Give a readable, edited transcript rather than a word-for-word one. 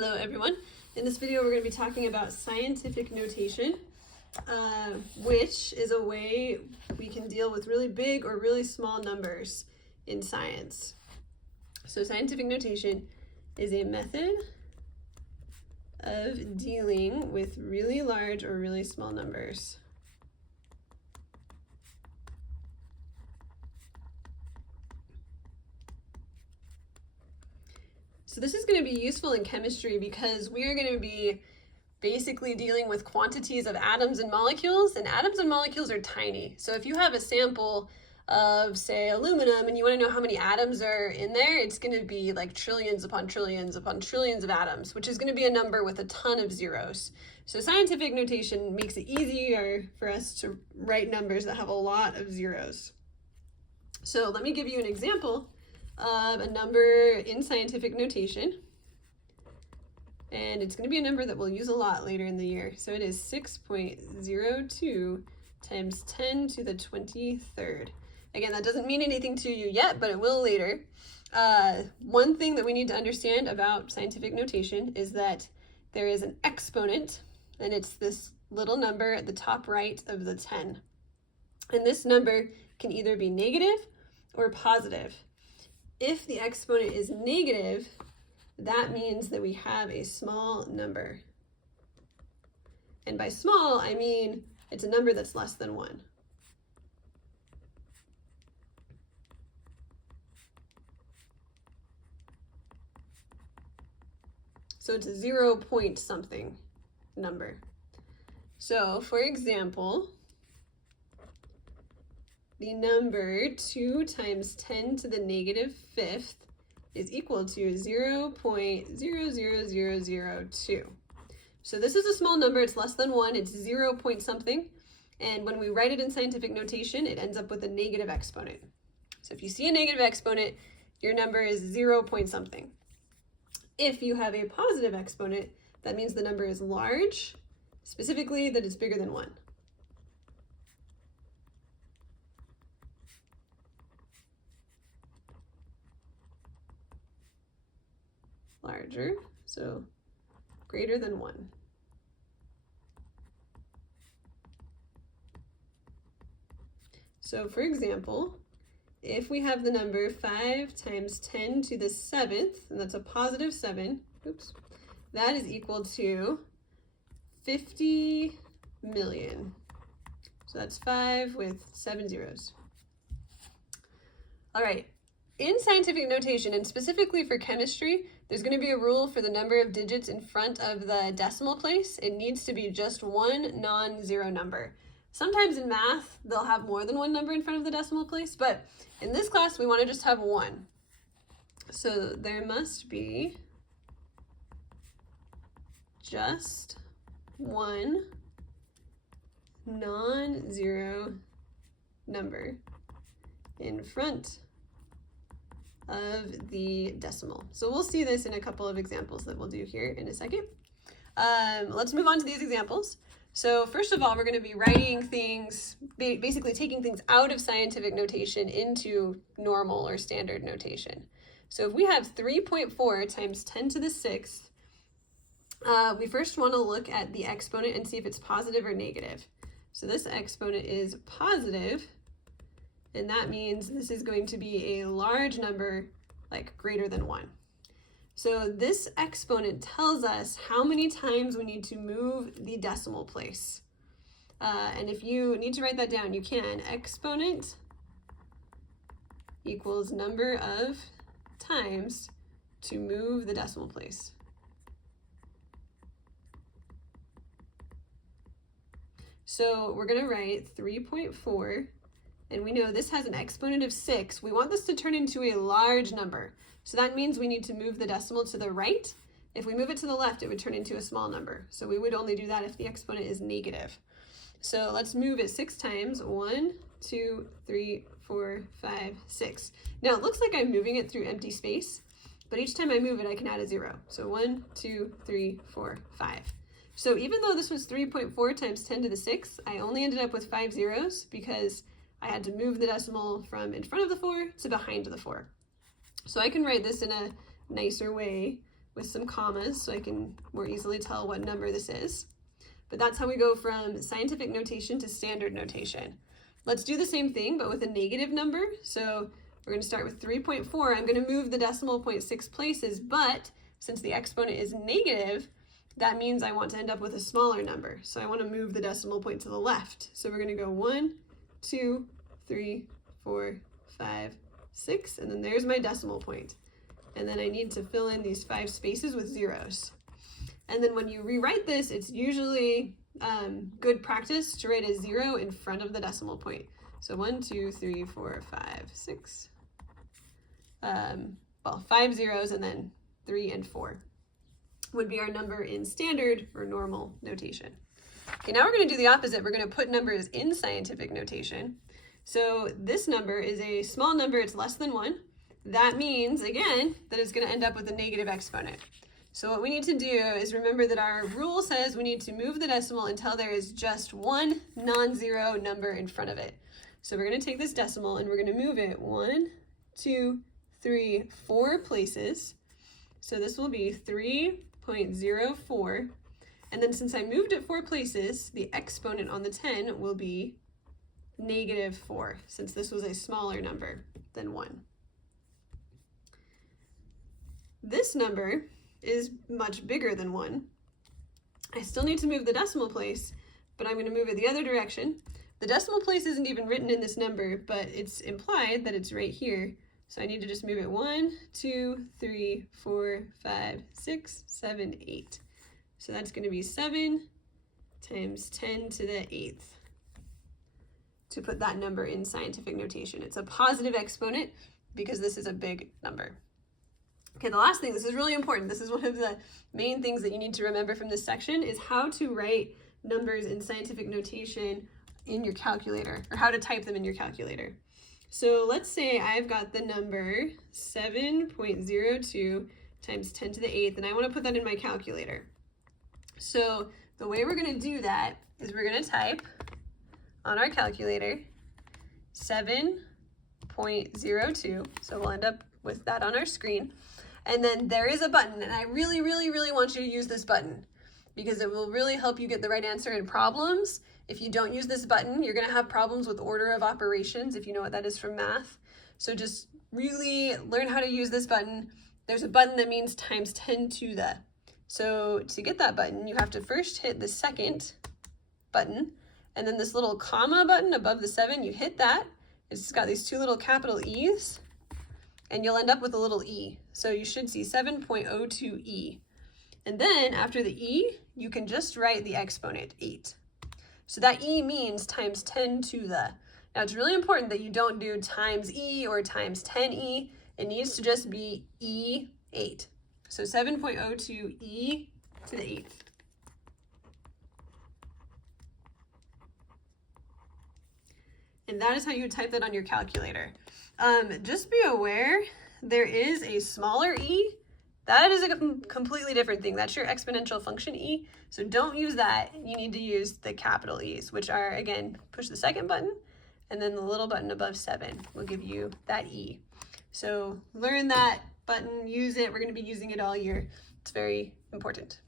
Hello everyone. In this video we're going to be talking about scientific notation, which is a way we can deal with really big or really small numbers in science. So scientific notation is a method of dealing with really large or really small numbers. So this is going to be useful in chemistry because we are going to be basically dealing with quantities of atoms and molecules are tiny. So if you have a sample of, say, aluminum and you want to know how many atoms are in there, it's going to be like trillions upon trillions upon trillions of atoms, which is going to be a number with a ton of zeros. So scientific notation makes it easier for us to write numbers that have a lot of zeros. So let me give you an example of a number in scientific notation, and it's going to be a number that we'll use a lot later in the year. So it is 6.02 times 10 to the 23rd. Again, that doesn't mean anything to you yet, but it will later. One thing that we need to understand about scientific notation is that there is an exponent, and it's this little number at the top right of the 10. And this number can either be negative or positive. If the exponent is negative, that means that we have a small number. And by small, I mean it's a number that's less than 1. So it's a 0 point something number. So for example, the number 2 times 10 to the negative 5th is equal to 0.00002. So this is a small number, it's less than 1, it's 0 point something, and when we write it in scientific notation, it ends up with a negative exponent. So if you see a negative exponent, your number is 0 point something. If you have a positive exponent, that means the number is large, specifically that it's bigger than 1. Larger, so greater than 1. So for example, if we have the number 5 times 10 to the 7th, and that's a positive 7, that is equal to 50 million. So that's 5 with 7 zeros. All right. In scientific notation, and specifically for chemistry, there's going to be a rule for the number of digits in front of the decimal place. It needs to be just one non-zero number. Sometimes in math, they'll have more than one number in front of the decimal place, but in this class, we want to just have one. So there must be just one non-zero number in front of the decimal. So we'll see this in a couple of examples that we'll do here in a second. Let's move on to these examples. So first of all, we're going to be writing things, basically taking things out of scientific notation into normal or standard notation. So if we have 3.4 times 10 to the 6th, we first want to look at the exponent and see if it's positive or negative. So this exponent is positive, and that means this is going to be a large number, like greater than 1. So this exponent tells us how many times we need to move the decimal place. And if you need to write that down, you can. Exponent equals number of times to move the decimal place. So we're going to write 3.4. And we know this has an exponent of 6. We want this to turn into a large number. So that means we need to move the decimal to the right. If we move it to the left, it would turn into a small number. So we would only do that if the exponent is negative. So let's move it 6 times. 1, 2, 3, 4, 5, 6. Now it looks like I'm moving it through empty space, but each time I move it, I can add a 0. So 1, 2, 3, 4, 5. So even though this was 3.4 times 10 to the 6th, I only ended up with 5 zeros because I had to move the decimal from in front of the 4 to behind the 4. So I can write this in a nicer way with some commas so I can more easily tell what number this is. But that's how we go from scientific notation to standard notation. Let's do the same thing, but with a negative number. So we're going to start with 3.4. I'm going to move the decimal point 6 places, but since the exponent is negative, that means I want to end up with a smaller number. So I want to move the decimal point to the left. So we're going to go 1, 2, 3, 4, 5, 6, and then there's my decimal point. And then I need to fill in these 5 spaces with zeros. And then when you rewrite this, it's usually good practice to write a 0 in front of the decimal point. So 1, 2, 3, 4, 5, 6. Well, 5 zeros and then 3 and 4 would be our number in standard or normal notation. Okay, now we're going to do the opposite. We're going to put numbers in scientific notation. So this number is a small number, it's less than 1. That means, again, that it's going to end up with a negative exponent. So what we need to do is remember that our rule says we need to move the decimal until there is just one non-zero number in front of it. So we're going to take this decimal and we're going to move it 1, 2, 3, 4 places. So this will be 3.04. And then since I moved it 4 places, the exponent on the 10 will be -4, since this was a smaller number than 1. This number is much bigger than 1. I still need to move the decimal place, but I'm going to move it the other direction. The decimal place isn't even written in this number, but it's implied that it's right here. So I need to just move it 1, 2, 3, 4, 5, 6, 7, 8. So that's going to be 7 times 10 to the 8th to put that number in scientific notation. It's a positive exponent because this is a big number. Okay, the last thing, this is really important. This is one of the main things that you need to remember from this section is how to write numbers in scientific notation in your calculator, or how to type them in your calculator. So let's say I've got the number 7.02 times 10 to the 8th, and I want to put that in my calculator. So the way we're going to do that is we're going to type on our calculator 7.02. So we'll end up with that on our screen. And then there is a button, and I really, really, really want you to use this button because it will really help you get the right answer in problems. If you don't use this button, you're going to have problems with order of operations, if you know what that is from math. So just really learn how to use this button. There's a button that means times 10 to the. So to get that button, you have to first hit the second button, and then this little comma button above the 7, you hit that. It's got these 2 little capital E's, and you'll end up with a little E. So you should see 7.02E. And then after the E, you can just write the exponent 8. So that E means times 10 to the. Now it's really important that you don't do times E or times 10E. It needs to just be E8. So 7.02E to the 8th. And that is how you would type that on your calculator. Just be aware, there is a smaller e. That is a completely different thing. That's your exponential function e. So don't use that. You need to use the capital E's, which are, again, push the second button, and then the little button above 7 will give you that e. So learn that button, use it. We're going to be using it all year. It's very important.